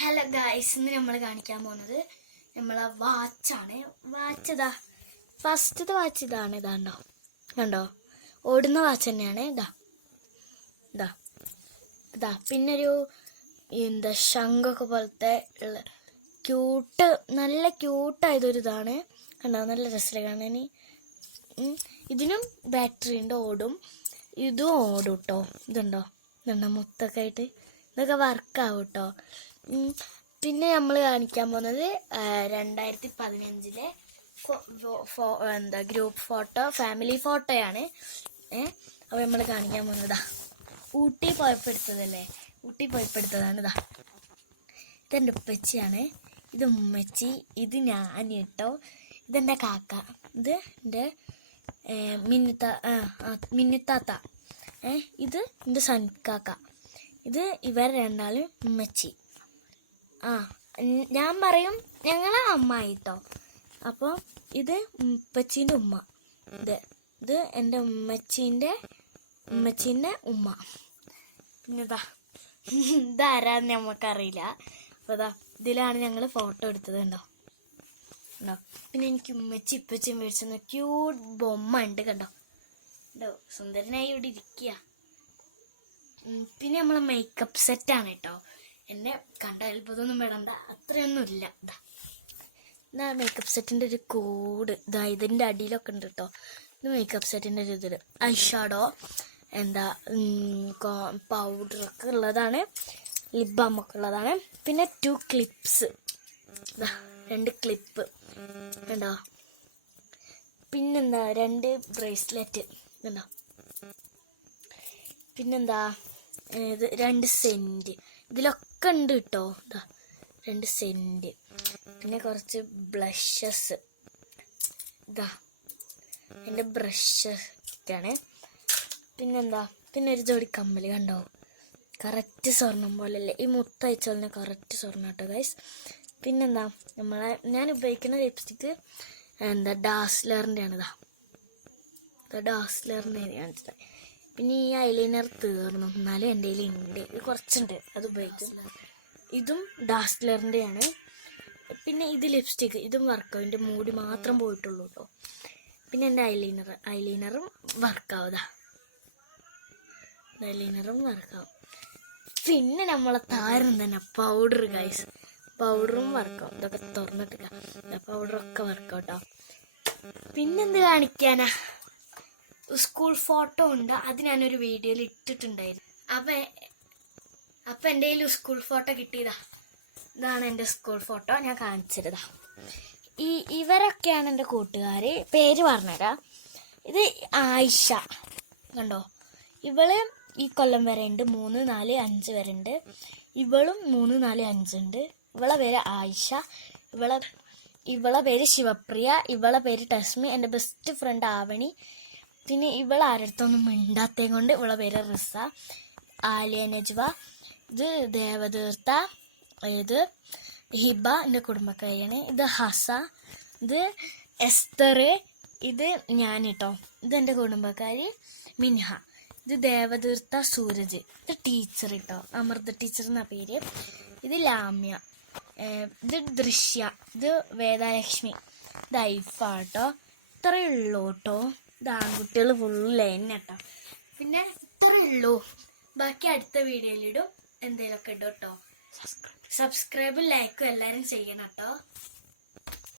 Hello guys, ഇന്ന് നമ്മൾ കാണിക്കാൻ പോകുന്നത് നമ്മളെ വാച്ചാണ്. വാച്ച് ഇതാ, ഫസ്റ്റത്തെ വാച്ച് ഇതാണ്. ഇതാണ്ടോ, കണ്ടോ, ഓടുന്ന വാച്ച് തന്നെയാണ്. ഇതാ ഇതാ ഇതാ പിന്നെ ഒരു എന്താ ശംഖൊക്കെ പോലത്തെ ഉള്ള നല്ല ക്യൂട്ടായതൊരു ഇതാണ്. കണ്ടോ, നല്ല രസമില്ല കാണാൻ. ഇതിനും ബാറ്ററി ഉണ്ട്, ഓടും. ഇതും ഓടും കേട്ടോ. ഇതുണ്ടോ മുത്തൊക്കെ ആയിട്ട് ഇതൊക്കെ വർക്കാവും കേട്ടോ. പിന്നെ നമ്മൾ കാണിക്കാൻ പോകുന്നത് 2015 ഗ്രൂപ്പ് ഫോട്ടോ, ഫാമിലി ഫോട്ടോയാണ്. അപ്പോൾ നമ്മൾ കാണിക്കാൻ പോകുന്നതാ ഊട്ടി പോയപ്പെടുത്തതല്ലേ, ഊട്ടി പോയപ്പെടുത്തതാണ്. ഇതാ, ഇതെൻ്റെ ഉപ്പച്ചിയാണ്, ഇത് ഉമ്മച്ചി, ഇത് ഞാൻ കേട്ടോ, ഇതെൻ്റെ കാക്ക, ഇത് എൻ്റെ മിന്നുത്താത്ത, ഇത് എൻ്റെ സൻകാക്ക, ഇത് ഇവർ രണ്ടാളും ഉമ്മച്ചി. ഞാൻ പറയും ഞങ്ങളെ അമ്മായി കേട്ടോ. അപ്പോൾ ഇത് ഉപ്പച്ചീൻ്റെ ഉമ്മ, ഇത് എൻ്റെ ഉമ്മച്ചീൻ്റെ ഉമ്മ. പിന്നെ ഇതാരാന്ന് നമുക്കറിയില്ല. അപ്പോൾ ഇതിലാണ് ഞങ്ങൾ ഫോട്ടോ എടുത്തത്. ഉണ്ടോ. പിന്നെ എനിക്ക് ഉമ്മച്ചി ഇപ്പച്ചിയും മേടിച്ചെന്ന ക്യൂട്ട് ബൊമ്മ ഉണ്ട്. കണ്ടോ, സുന്ദരനായി ഇവിടെ ഇരിക്കുക. പിന്നെ നമ്മളെ മേക്കപ്പ് സെറ്റാണ് കേട്ടോ. എന്നെ കണ്ട അത്ഭുതമൊന്നും വേണ്ട, അത്രയൊന്നും ഇല്ല. ഇതാ മേക്കപ്പ് സെറ്റിൻ്റെ ഒരു കോഡ്, ഇതിൻ്റെ അടിയിലൊക്കെ ഉണ്ട് കേട്ടോ. ഇത് മേക്കപ്പ് സെറ്റിൻ്റെ ഒരു ഇതിൽ ഐഷാഡോ, പൗഡറൊക്കെ ഉള്ളതാണ്, ലിപ് ബാമൊക്കെ ഉള്ളതാണ്. പിന്നെ 2 ക്ലിപ്സ്, 2 ക്ലിപ്പ് ഉണ്ടോ. പിന്നെന്താ 2 ബ്രേസ്ലെറ്റ് ഉണ്ടോ. പിന്നെന്താ ഇത് 2 സെൻറ്റ്, ഇതിലൊക്കെ ഉണ്ട് കേട്ടോ. 2 സെൻറ്റ്. പിന്നെ കുറച്ച് ബ്ലഷസ്, എൻ്റെ ബ്രഷാണ്. പിന്നെന്താ, പിന്നെ ഒരു ജോഡി കമ്മൽ. കണ്ടോ, കറക്റ്റ് സ്വർണം പോലെയല്ലേ, ഈ മുത്തയച്ചോലിന് കറക്റ്റ് സ്വർണ്ണം കേട്ടോ ഗൈസ്. പിന്നെന്താ ഞാൻ ഉപയോഗിക്കുന്ന ലിപ്സ്റ്റിക്ക് ഡാസ്ലറിൻ്റെ ആണ്. ഡാസ്ലറിൻ്റെ കാണിച്ചത്. പിന്നെ ഈ ഐലൈനർ തീർന്നു, എന്നാലും എൻ്റെ കയ്യിൽ ഉണ്ട്, ഇത് കുറച്ചുണ്ട്, അത് ഉപയോഗിക്കും. ഇതും ഡാസ്ലറിൻ്റെയാണ്. പിന്നെ ഇത് ലിപ്സ്റ്റിക്ക്, ഇതും വർക്കാവും, എൻ്റെ മൂടി മാത്രം പോയിട്ടുള്ളൂ കേട്ടോ. പിന്നെ എൻ്റെ ഐലൈനറും വർക്കാവും. ഐലൈനറും വർക്കാവും. പിന്നെ നമ്മളെ താരം തന്നെ പൗഡർ ഗൈസ്, പൗഡറും വർക്കാവും. ഇതൊക്കെ തുറന്നിട്ടില്ല, പൗഡറൊക്കെ വർക്കാവും കേട്ടോ. പിന്നെന്ത് കാണിക്കാനാ, സ്കൂൾ ഫോട്ടോ ഉണ്ട്, അത് ഞാനൊരു വീഡിയോയിൽ ഇട്ടിട്ടുണ്ടായിരുന്നു. അപ്പം എൻ്റെ കയ്യിൽ സ്കൂൾ ഫോട്ടോ കിട്ടിയതാ. ഇതാണ് എൻ്റെ സ്കൂൾ ഫോട്ടോ, ഞാൻ കാണിച്ചിരുതാ. ഇവരൊക്കെയാണ് എൻ്റെ കൂട്ടുകാർ. പേര് പറഞ്ഞുതരാം. ഇത് ആയിഷ, കണ്ടോ, ഇവള് ഈ കൊല്ലം വരെ ഉണ്ട്, 3, 4, 5 വരെ ഉണ്ട്. ഇവളും 3, 4, 5 ഉണ്ട്. ഇവളെ പേര് ആയിഷ, ഇവളെ പേര് ശിവപ്രിയ, ഇവളെ പേര് ടസ്മി, എൻ്റെ ബെസ്റ്റ് ഫ്രണ്ട് ആവണി. പിന്നെ ഇവൾ ആരടുത്തൊന്നും മിണ്ടാത്തതും കൊണ്ട് ഇവളെ പേര് റിസ. ആലിയ നജ്വ, ഇത് ദേവതീർത്ത, ഇത് ഹിബ, എൻ്റെ കുടുംബക്കാരിയാണ്. ഇത് ഹസ, ഇത് എസ്തർ, ഇത് ഞാൻ കേട്ടോ. ഇത് എൻ്റെ കുടുംബക്കാരി മിൻഹ. ഇത് ദേവതീർത്ത സൂരജ്, ഇത് ടീച്ചർ കേട്ടോ, അമൃത ടീച്ചർ എന്ന പേര്. ഇത് ലാമ്യ, ഇത് ദൃശ്യ, ഇത് വേദലക്ഷ്മി, ഇത് ഐഫ കേട്ടോ. ഇത്രയേ ഉള്ളൂ കേട്ടോ. ഇത് ആൺകുട്ടികൾ ഫുള്ള് തന്നെ കേട്ടോ. പിന്നെ ഇത്രയേ ഉള്ളൂ, ബാക്കി അടുത്ത വീഡിയോയിലിടും. എന്തെങ്കിലുമൊക്കെ ഇടും കേട്ടോ. സബ്സ്ക്രൈബും ലൈക്കും എല്ലാവരും ചെയ്യണം കേട്ടോ.